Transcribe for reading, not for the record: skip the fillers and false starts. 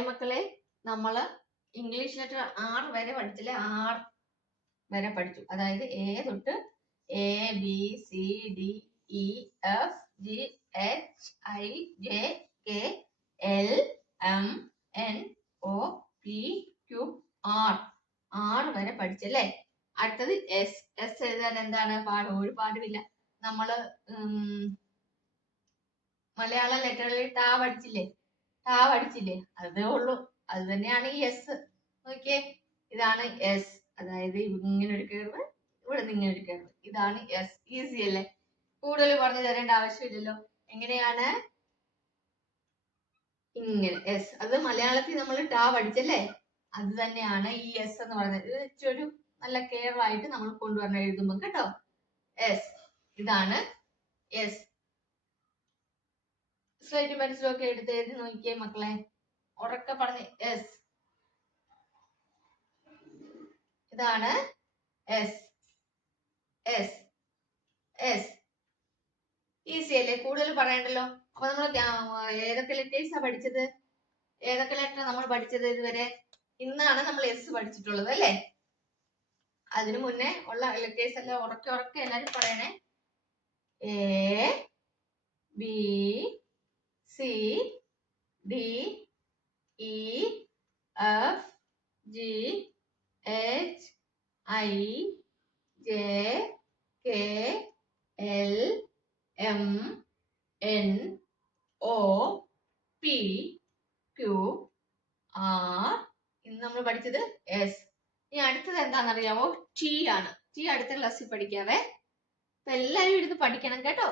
Hi മക്കളെ, നമ്മള് English letter R വരെ പഠിച്ചില്ലേ? ആർ വരെ പഠിച്ചു. അതായത് എ തൊട്ട് A B C D E F G H I J K L M N O P Q R. R വരെ പഠിച്ചല്ലേ? അടുത്തത് എസ്. എസ് എഴുതാൻ എന്താണ് പാഠം? ഒരു പാഠമില്ല. നമ്മള് മലയാള ലെറ്ററിൽ ടാ പഠിച്ചില്ലേ? ടാ പഠിച്ചില്ലേ? അതേ ഉള്ളൂ. അത് തന്നെയാണ് ഈ എസ്. നോക്കിയേ, ഇതാണ് എസ്. അതായത് ഇങ്ങനെ ഒരു കർവ്, ഇവിടെ നിന്ന് ഇങ്ങനെ ഒരു കർവ്. ഇതാണ് എസ്. ഈസി അല്ലേ? കൂടുതൽ പറഞ്ഞു തരേണ്ട ആവശ്യമില്ലല്ലോ. എങ്ങനെയാണ്? ഇങ്ങനെ എസ്. അത് മലയാളത്തിൽ നമ്മൾ ടാ പഠിച്ചല്ലേ? അത് തന്നെയാണ് ഈ എസ് എന്ന് പറയുന്നത്. ഇത് വെച്ചൊരു നല്ല കെയർ ആയിട്ട് നമ്മൾ കൊണ്ടുവരണം എഴുതുമ്പോൾ കേട്ടോ. എസ്. ഇതാണ് എസ്. സ്ലേറ്റ് പെൻസിലൊക്കെ എടുത്ത് എഴുതി നോക്കിയേ മക്കളെ. ഉറക്കെ പറഞ്ഞ് എസ്. ഇതാണ് എസ്. എസ്. എസ്. ഈസി അല്ലേ? കൂടുതൽ പറയണ്ടല്ലോ. അപ്പൊ നമ്മൾ ഏതൊക്കെ ലെറ്റേഴ്സാ പഠിച്ചത്? ഏതൊക്കെ ലെറ്റർ നമ്മൾ പഠിച്ചത് ഇതുവരെ? ഇന്നാണ് നമ്മൾ എസ് പഠിച്ചിട്ടുള്ളത് അല്ലേ? അതിനു മുന്നേ ഉള്ള ലെറ്റേഴ്സ് എല്ലാം ഉറക്കെ എല്ലാരും പറയണേ. A B C D E F G H I J K L M N O P Q R. ഇന്ന് നമ്മൾ പഠിച്ചത് എസ്. ഇനി അടുത്തത് എന്താണെന്നറിയാമോ? ടി ആണ്. ടി അടുത്ത ക്ലാസ്സിൽ പഠിക്കാവേ. അപ്പൊ എല്ലാവരും ഇരുന്ന് പഠിക്കണം കേട്ടോ.